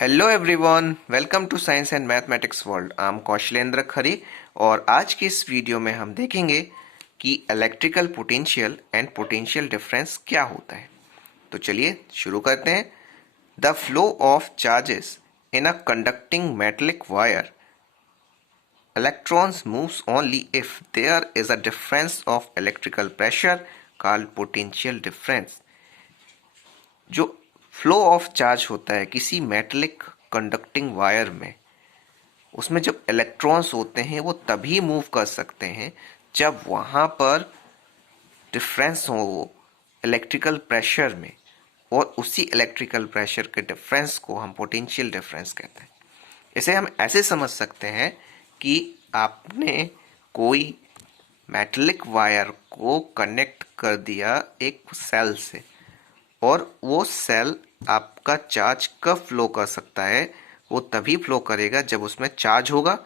Hello everyone, welcome to science and mathematics world. I am Kaushalendra Khare और आज की इस वीडियो में हम देखेंगे कि electrical potential and potential difference क्या होता है। तो चलिए शुरू करते हैं। The flow of charges in a conducting metallic wire electrons moves only if there is a difference of electrical pressure called potential difference। जो फ्लो ऑफ चार्ज होता है किसी मेटलिक कंडक्टिंग वायर में, उसमें जब इलेक्ट्रॉन्स होते हैं वो तभी मूव कर सकते हैं जब वहाँ पर डिफरेंस हो इलेक्ट्रिकल प्रेशर में, और उसी इलेक्ट्रिकल प्रेशर के डिफरेंस को हम पोटेंशियल डिफरेंस कहते हैं। इसे हम ऐसे समझ सकते हैं कि आपने कोई मेटलिक वायर को कनेक्ट कर दिया एक सेल से, और वो सेल आपका चार्ज कब फ्लो कर सकता है? वो तभी फ्लो करेगा जब उसमें चार्ज होगा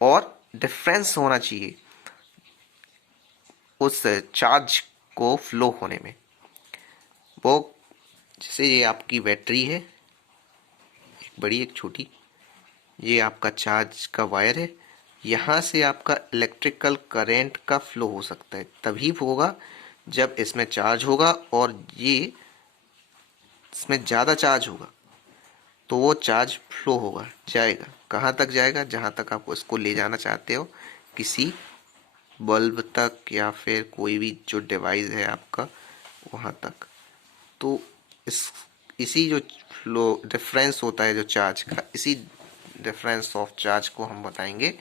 और डिफरेंस होना चाहिए उस चार्ज को फ्लो होने में। वो जैसे ये आपकी बैटरी है, एक बड़ी एक छोटी, ये आपका चार्ज का वायर है। यहाँ से आपका इलेक्ट्रिकल करंट का फ्लो हो सकता है, तभी होगा जब इसमें चार्ज होगा, और ये इसमें ज़्यादा चार्ज होगा तो वो चार्ज फ्लो होगा, जाएगा। कहाँ तक जाएगा? जहाँ तक आप उसको ले जाना चाहते हो, किसी बल्ब तक या फिर कोई भी जो डिवाइस है आपका, वहाँ तक। तो इस इसी जो फ्लो डिफरेंस होता है जो चार्ज का, इसी डिफरेंस ऑफ चार्ज को हम बताएंगे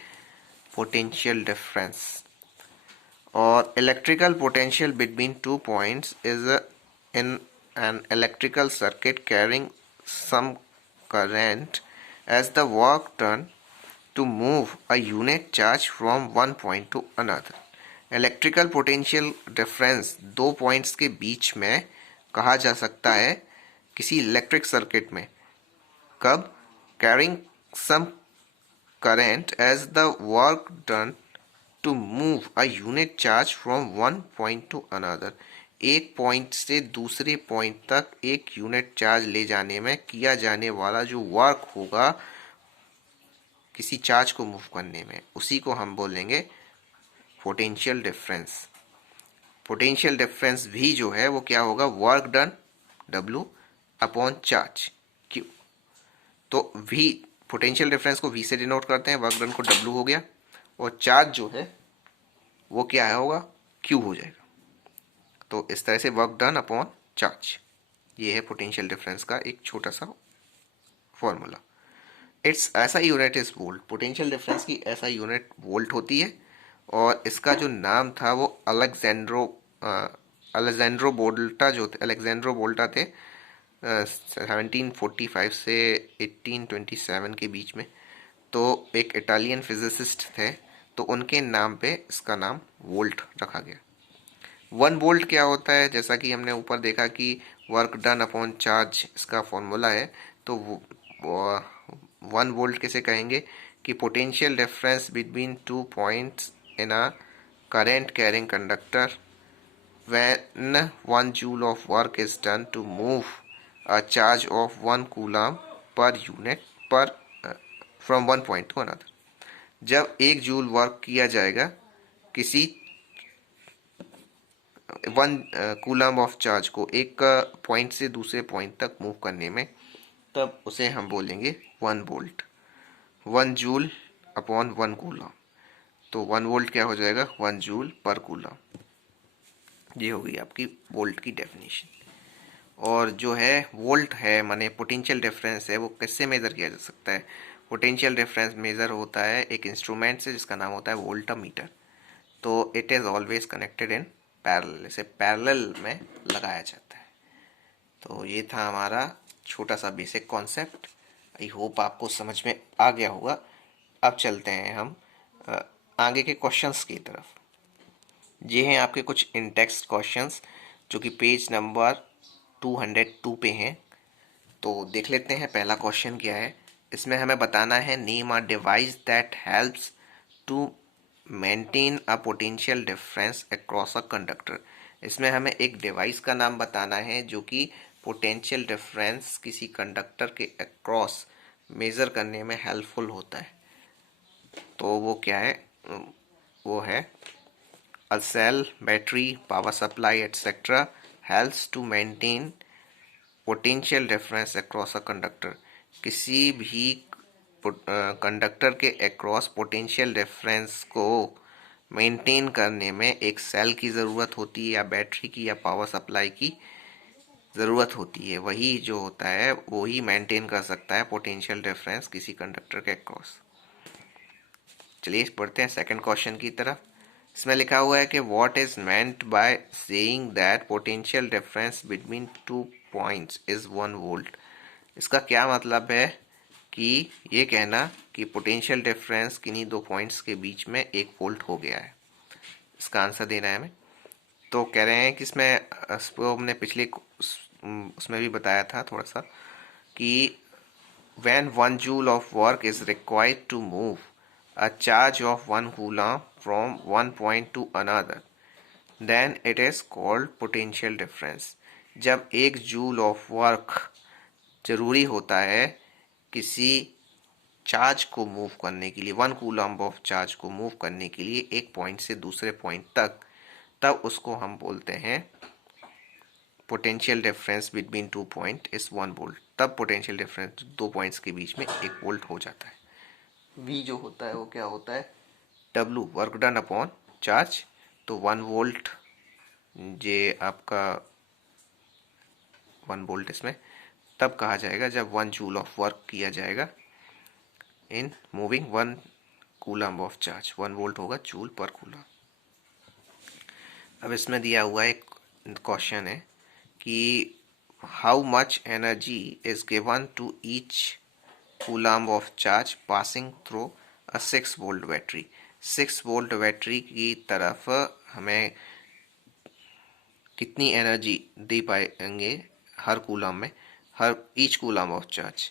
पोटेंशियल डिफरेंस। और electrical potential between two points is in an electrical circuit carrying some current as the work done to move a unit charge from one point to another। Electrical potential difference दो points के बीच में कहा जा सकता है किसी electric circuit में। कब? Carrying some current as the work done to move a unit charge from one point to another। एक पॉइंट से दूसरे पॉइंट तक एक यूनिट चार्ज ले जाने में किया जाने वाला जो वर्क होगा किसी चार्ज को मूव करने में, उसी को हम बोलेंगे पोटेंशियल डिफरेंस। पोटेंशियल डिफरेंस भी जो है वो क्या होगा? Work done W upon charge Q। तो V, पोटेंशियल डिफरेंस को V से डिनोट करते हैं, वर्क डन को W हो गया, और चार्ज जो है वो क्या है होगा? Q हो जाएगा। तो इस तरह से वर्क डन अपॉन चार्ज, ये है पोटेंशियल डिफरेंस का एक छोटा सा फॉर्मूला। इट्स ऐसा unit is volt. Potential difference की ऐसा यूनिट वोल्ट होती है, और इसका जो नाम था वो अलेक्जेंड्रो बोल्टा जो थे, अलेक्जेंड्रो बोल्टा थे 1745 से 1827 के बीच में। तो एक इटालियन फिजिसिस्ट थे, तो उनके नाम पे इसका नाम वोल्ट रखा गया। 1 वोल्ट क्या होता है? जैसा कि हमने ऊपर देखा कि वर्क डन अपॉन चार्ज इसका फॉर्मूला है। तो 1 वोल्ट किसे कहेंगे? कि potential difference between two points in a current carrying conductor when 1 joule of work is done to move a charge of 1 coulomb per unit per from one point to another। जब 1 joule work किया जाएगा किसी 1 coulomb of charge को एक point से दूसरे point तक move करने में, तब उसे हम बोलेंगे 1 वोल्ट। 1 जूल अपॉन 1 कूलम्ब, तो 1 वोल्ट क्या हो जाएगा? 1 जूल पर कूलम्ब। ये होगी आपकी वोल्ट की डेफिनेशन। और जो है वोल्ट है माने पोटेंशियल डिफरेंस है, वो किससे मेज़र किया जा सकता है? पोटेंशियल डिफरेंस मेज़र होता है एक इंस्ट्रूमेंट से जिसका नाम होता है वोल्टामीटर। तो it is always connected in parallel, इसे पैरेलल में लगाया जाता है। तो ये था हमारा छोटा सा बेसिक कॉन्सेप्ट। आई होप आपको समझ में आ गया होगा। अब चलते हैं हम आगे के क्वेश्चंस की तरफ। ये हैं आपके कुछ इन टेक्स्ट क्वेश्चंस जो कि पेज नंबर 202 पे हैं। तो देख लेते हैं पहला क्वेश्चन क्या है। इसमें हमें बताना है name a device that helps to maintain a potential difference across a conductor. इसमें हमें एक डिवाइस का नाम बताना है जो कि पोटेंशियल डिफरेंस किसी कंडक्टर के अक्रॉस मेज़र करने में हेल्पफुल होता है। तो वो क्या है, वो है a cell, battery, power supply etcetera helps to maintain potential difference across a conductor. किसी भी कंडक्टर के अक्रॉस पोटेंशियल डिफरेंस को मेंटेन करने में एक सेल की ज़रूरत होती है, या बैटरी की, या पावर सप्लाई की ज़रूरत होती है। वही जो होता है वही मेंटेन कर सकता है पोटेंशियल डिफरेंस किसी कंडक्टर के अक्रॉस। चलिए पढ़ते हैं सेकंड क्वेश्चन की तरफ। इसमें लिखा हुआ है कि what is meant by saying that potential difference between two points is 1 volt. इसका क्या मतलब है कि ये कहना कि पोटेंशियल डिफरेंस किन्हीं दो पॉइंट्स के बीच में 1 वोल्ट हो गया है। इसका आंसर देना है हमें। तो कह रहे हैं कि इसको हमने पिछले उसमें भी बताया था थोड़ा सा कि when 1 joule of work is required to move a charge of 1 coulomb from one point to another, then it is called potential difference। जब 1 जूल ऑफ वर्क जरूरी होता है किसी चार्ज को मूव करने के लिए, 1 कूलम्ब ऑफ चार्ज को मूव करने के लिए एक पॉइंट से दूसरे पॉइंट तक, तब उसको हम बोलते हैं potential difference between two point is 1 volt. तब पोटेंशियल डिफरेंस दो पॉइंट्स के बीच में 1 वोल्ट हो जाता है। V जो होता है वो क्या होता है, W work done upon charge. तो 1 वोल्ट, ये आपका 1 वोल्ट इसमें तब कहा जाएगा जब 1 जूल ऑफ वर्क किया जाएगा in moving 1 coulomb of charge. 1 volt होगा जूल पर कूलम्ब। अब इसमें दिया हुआ एक क्वेश्चन है कि how much energy is given to each coulomb of charge passing through a 6 volt battery. 6 volt battery की तरफ हमें कितनी एनर्जी दे पाएंगे हर कूलम्ब में, हर ईच कूलम्ब ऑफ चार्ज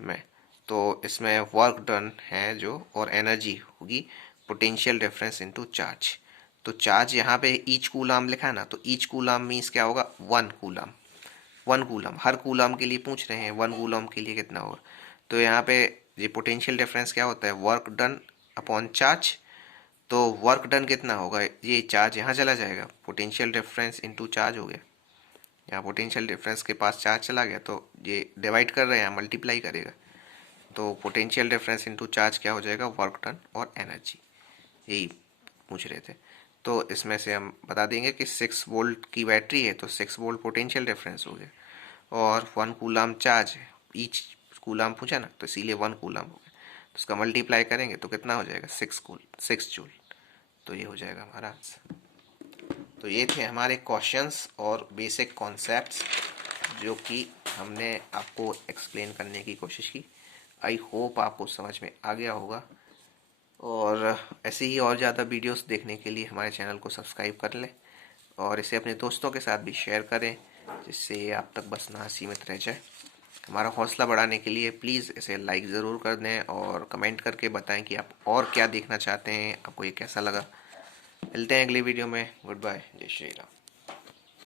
में। तो इसमें वर्क डन है जो, और एनर्जी होगी पोटेंशियल डिफरेंस इनटू चार्ज। तो चार्ज यहाँ पे ईच कूलम्ब लिखा है ना, तो ईच कूलम्ब मीन्स क्या होगा, 1 कूलम्ब। 1 कूलम्ब हर कूलम्ब के लिए पूछ रहे हैं, 1 कूलम्ब के लिए कितना होगा। तो यहाँ पे ये पोटेंशियल डिफरेंस क्या होता है, वर्क डन अपॉन चार्ज। तो वर्क डन कितना होगा, ये चार्ज यहाँ चला जाएगा, पोटेंशियल डिफरेंस इनटू चार्ज हो गया। यहाँ पोटेंशियल डिफरेंस के पास चार्ज चला गया तो ये डिवाइड कर रहे हैं, मल्टीप्लाई करेगा। तो पोटेंशियल डिफरेंस इनटू चार्ज क्या हो जाएगा, वर्क डन और एनर्जी। यही पूछ रहे थे। तो इसमें से हम बता देंगे कि 6 वोल्ट की बैटरी है तो 6 वोल्ट पोटेंशियल डिफरेंस हो गया, और 1 कूलम्ब चार्ज है, ईच कूलम्ब पूछा ना, तो इसीलिए 1 कूलम्ब हो गया। तो उसका मल्टीप्लाई करेंगे तो कितना हो जाएगा, 6 जूल। तो ये हो जाएगा हमारा आंसर। तो ये थे हमारे क्वेश्चंस और बेसिक कॉन्सेप्ट्स जो कि हमने आपको एक्सप्लेन करने की कोशिश की। आई होप आपको समझ में आ गया होगा, और ऐसे ही और ज़्यादा वीडियोस देखने के लिए हमारे चैनल को सब्सक्राइब कर लें, और इसे अपने दोस्तों के साथ भी शेयर करें, जिससे ये आप तक बस ना सीमित रह जाए। हमारा हौसला बढ़ाने के लिए प्लीज़ इसे लाइक ज़रूर कर दें, और कमेंट करके बताएं कि आप और क्या देखना चाहते हैं, आपको ये कैसा लगा। मिलते हैं अगली वीडियो में। गुड बाय, जय श्री राम।